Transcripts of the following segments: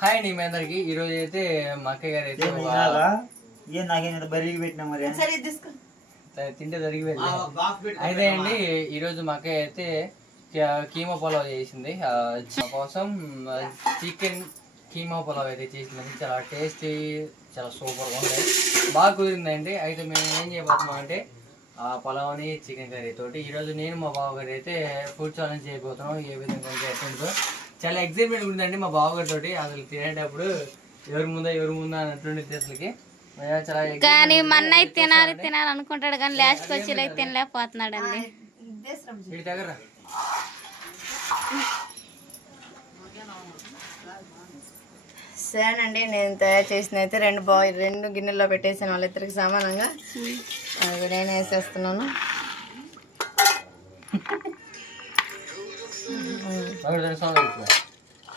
Hi అండి మీ అందరికి. ఈరోజు అయితే మా అక్కయ్య గారు అయితే తింటే జరిగి అయితే అండి. ఈరోజు మా అక్కయ్య అయితే కీమా పులావ్ చేసింది. కోసం చికెన్ కీమా పులావ్ అయితే చేసిందండి. చాలా టేస్టీ, చాలా సూపర్గా ఉంది, బాగా కుదిరిందండి. అయితే మేము ఏం చేయబోతున్నాం అంటే ఆ పులావ్ని చికెన్ కర్రీ తోటి ఈరోజు నేను మా బావగారు అయితే ఫుడ్ ఛాలెంజ్ చేయబోతున్నాం. ఏ విధంగా చేస్తుందో చాలా ఎక్సైట్మెంట్ ఉందండి మా బావగారి తోటి. అసలు తినేటప్పుడు ఎవరి ముందా అన్నట్టుండి అసలుకి. కానీ మన అయితే తినాలి అనుకుంటాడు కానీ లాస్ట్కి వచ్చి తినలేకపోతున్నాడు అండి. సరేనండి, నేను తయారు చేసిన అయితే రెండు గిన్నెల్లో పెట్టేసాను వాళ్ళిద్దరికి సమానంగా. అది నేను వేసేస్తున్నాను.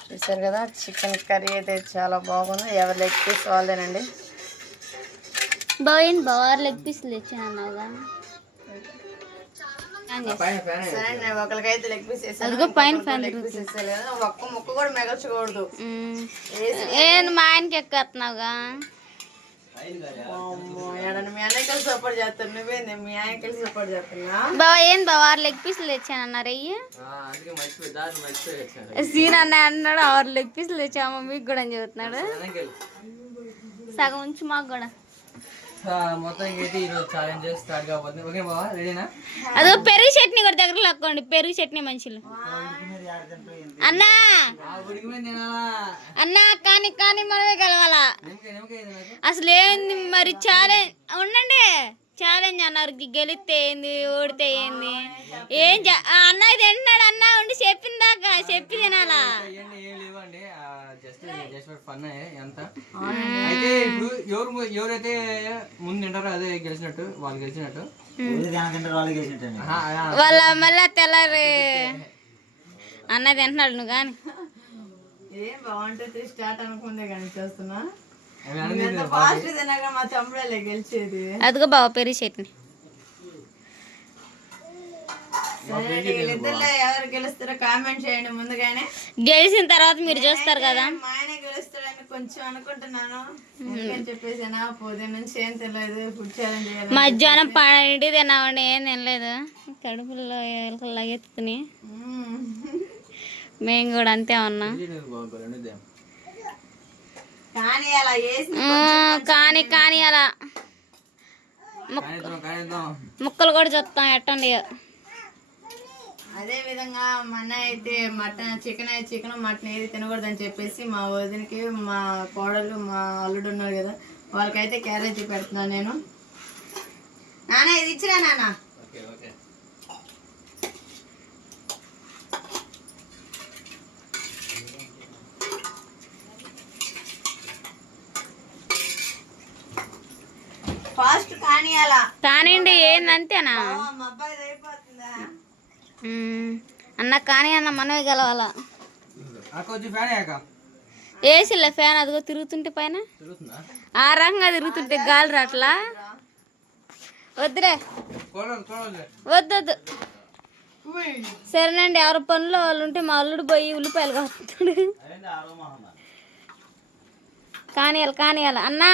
చూసారు కదా, చికెన్ కర్రీ అయితే చాలా బాగుంది. ఎవరి లెగ్ పీస్ వాళ్ళేనండి. లెగ్ పీస్ తెచ్చాను. సరే, ఒకరికైతే లెగ్ పీస్ వేసాను, లెగ్ పీస్ వేసేలేదు. ఒక్క ముక్క కూడా మిగల్చకూడదు. మా ఆయనకి ఎక్కుతున్నావుగా. మీ అన్నయ్య సపోర్ట్ చేస్తాను, నువ్వేంది మీ ఆయన సపోర్ట్ చేస్తున్నా. బావా లెగ్ పీస్లు తెచ్చాను అన్నారు. సీన్ అన్నాడు 6 లెగ్ పీస్లు తెచ్చాము మీకు కూడా అని చెబుతున్నాడు. సగం ఉంచి మాకు కూడా. అదో పెరుగు చట్నీ కూడా దగ్గర లాక్కోండి. పెరుగు చట్నీ మంచిలు అన్నా అన్నా. కానీ మనమే కలవాలా అసలు ఏంది మరి. ఛాలెంజ్ ఉండండి, ఛాలెంజ్ అన్నారు. గెలిస్తే ఏంది, ఓడితే ఏంది. అన్న ఇది ఎంటున్నాడు. అన్న ఉండి చెప్పిందాకా చెప్పి తినాలా. అయితే ఇప్పుడు ఎవరైతే ముందు తింటారో అదే గెలిచినట్టు, వాళ్ళు గెలిచినట్టు. వాళ్ళ మళ్ళా తెల్లారి అన్న తింటున్నాడు. నువ్వు కానీ ఏం బాగుంటుంది స్టార్ట్ అనుకుందే కానీ చేస్తున్నా. మా తమ్ముడే గెలిచేది. అదిగో బావ పెరుగు చట్నీ. ఎవరు గెలుస్తారో కామెంట్ చేయండి ముందుగానే. గెలిచిన తర్వాత మీరు చూస్తారు కదా. మా ఆయన గెలుస్తాడని కొంచెం అనుకుంటున్నాను. చెప్పేసానా పొద్దున్న నుంచి ఏం తెలియదు. ఫుడ్ ఛాలెంజ్ చేయాలి. మధ్యాహ్నం 12 తిన్నామండి, ఏం తినలేదు. కడుపులో ఎలుకలాగెత్తుకుని మేము కూడా అంతే ఉన్నాం. కానీ అలా ముక్కలు కూడా చూస్తాం ఎట్టండి. అదే విధంగా మన అయితే చికెన్ మటన్ ఏది తినకూడదని చెప్పేసి మా వదినకి, మా కోడలు, మా అల్లుడు ఉన్నారు కదా, వాళ్ళకైతే క్యారేజీ పెడుతున్నాను నేను. నాన్న ఇది ఇచ్చిరా నాన్న. ఫాస్ట్ కానివ్వండి. ఏందంతేనా అన్న. కానీ అన్న మనమే గెలవాలా. ఏసీలే ఫ్యాన్ అదిగో తిరుగుతుంటే పైన ఆ రకంగా తిరుగుతుంటే గాలి రాట్లా. వద్దురే, వద్దొద్దు. సరేనండి, ఎవరి పనులు వాళ్ళు ఉంటే మా అల్లుడు పోయి ఉల్లిపాయలు కాపుతాడు. కానియాల అన్నా.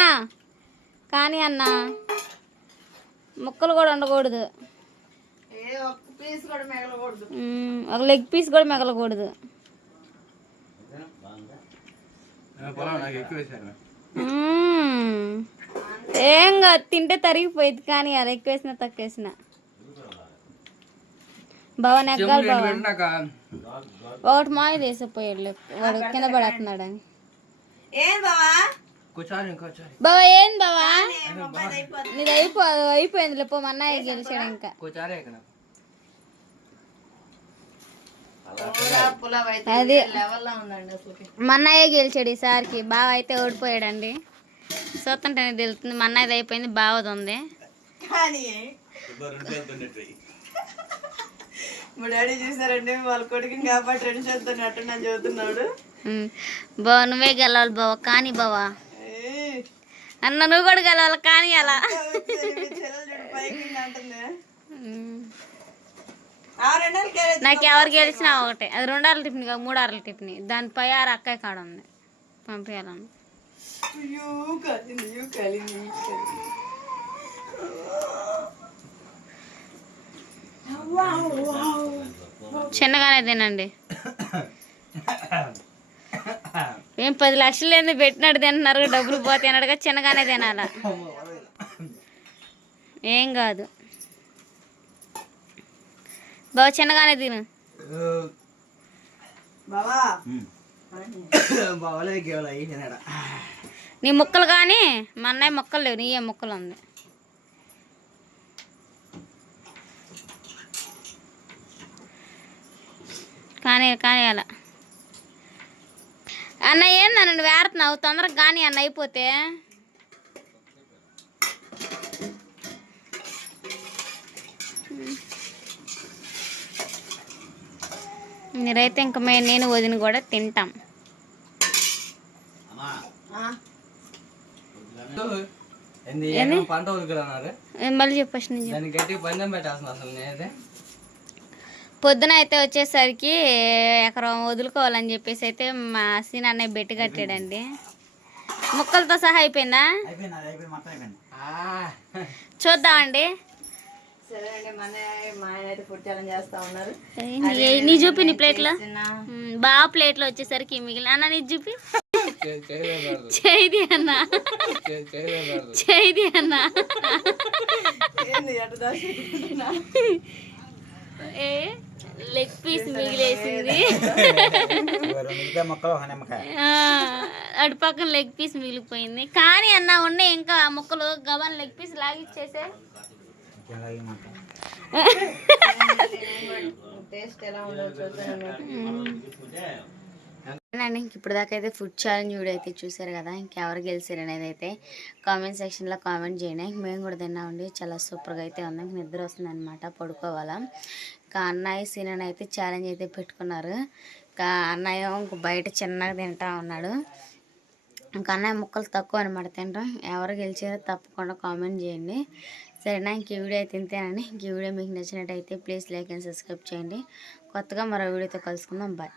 కానీ అన్న ముక్కలు కూడా ఉండకూడదు. ఒక లెగ్ పీస్ కూడా మిగలకూడదు. ఏం కాదు, తింటే తరిగిపోయింది. కానీ అలా ఎక్కువేసిన తక్కువేసిన బావ నెగ్గాలి. బావ ఒకటి మాయ వేసిపోయాడు, వాడు కింద పడేస్తున్నాడు అని. బావా ఏం బావా నీది అయిపోయింది. లేపో మా అన్నయ్య గెలిచాడు. ఇంకా అది మా అన్నయ్య గెలిచాడు ఈసారికి. బావ అయితే ఓడిపోయాడండి. చూస్తుంటేనే తెలుస్తుంది. మా అన్నయ్యది అయిపోయింది, బావది ఉంది. మా డాడీ చూసారండి, వాళ్ళ కొడుకుని కాబట్టి టెన్షన్తో నట్టున్నా చదువుతున్నాడు. బావ నువ్వే గెలవాలి బావ. కానీ బావా అన్న నువ్వు కూడా గెలవాలి. కానీ అలా నాకు ఎవరు గెలిచినా ఒకటే. అది 2 ఆర్ల టిఫిన్ కాదు, 3 ఆర్ల టిఫిన్. దాని 6 అక్కయ్య కాడ ఉంది. పంపించాలను. చిన్నగానే తినండి. ఏం 10 లక్షలు ఏంది పెట్టినట్టు తింటున్నారు, డబ్బులు పోతే అన్నాడుగా. చిన్నగానే తినాల, ఏం కాదు బాబు, చిన్నగానే తిను. నీ ముక్కలు కానీ మా అన్నయ్య ముక్కలు లేవు, నీయే ముక్కలు ఉంది. కానీ కానీ అలా అన్న ఏంది నన్ను వేరుతున్నావు, తొందరగా కానీ అన్న అయిపోతే. మీరైతే ఇంకా నేను వదిన కూడా తింటాం. మళ్ళీ చెప్పచ్చు. పొద్దున అయితే వచ్చేసరికి ఎకరం వదులుకోవాలని చెప్పేసి అయితే మా సీన్ అన్నయ్య బెట్టి కట్టాడండి. ముక్కలతో సహా అయిపోయిందా? చూద్దామండి. నీ చూపి, నీ ప్లేట్లో బాగా ప్లేట్లో వచ్చేసరికి మిగిలిన అన్న నీ చూపి. చేది అన్న, చేది అన్న. లెగ్ పీస్ మిగిలేసింది, అటు పక్కన లెగ్ పీస్ మిగిలిపోయింది. కానీ అన్న ఉన్నాయి ఇంకా ముక్కలు, గవన్ లెగ్ పీస్ లాగిచ్చేసే. ఇప్పుడు దాకా అయితే ఫుడ్ ఛాలెంజ్ వీడియో అయితే చూసారు కదా. ఇంకెవరు గెలిచారు అనేది అయితే కామెంట్ సెక్షన్లో కామెంట్ చేయండి. మేము కూడా తిన్నామండి, చాలా సూపర్గా అయితే ఉంది. నిద్ర వస్తుంది అనమాట, పడుకోవాలా. ఇంకా అన్నయ్య సీనని అయితే ఛాలెంజ్ అయితే పెట్టుకున్నారు. ఇంకా అన్నయ్య ఇంక బయట చిన్నగా తింటా ఉన్నాడు. ఇంకా అన్నయ్య ముక్కలు తక్కువ అనమాట తింటాం. ఎవరు గెలిచారో తప్పకుండా కామెంట్ చేయండి. సరేనా, ఇంక ఈ వీడియో అయితే ఇంతేనండి. ఇంక ఈ వీడియో మీకు నచ్చినట్టయితే ప్లీజ్ లైక్ అండ్ సబ్స్క్రైబ్ చేయండి. కొత్తగా మరో వీడియోతో కలుసుకుందాం. బాయ్.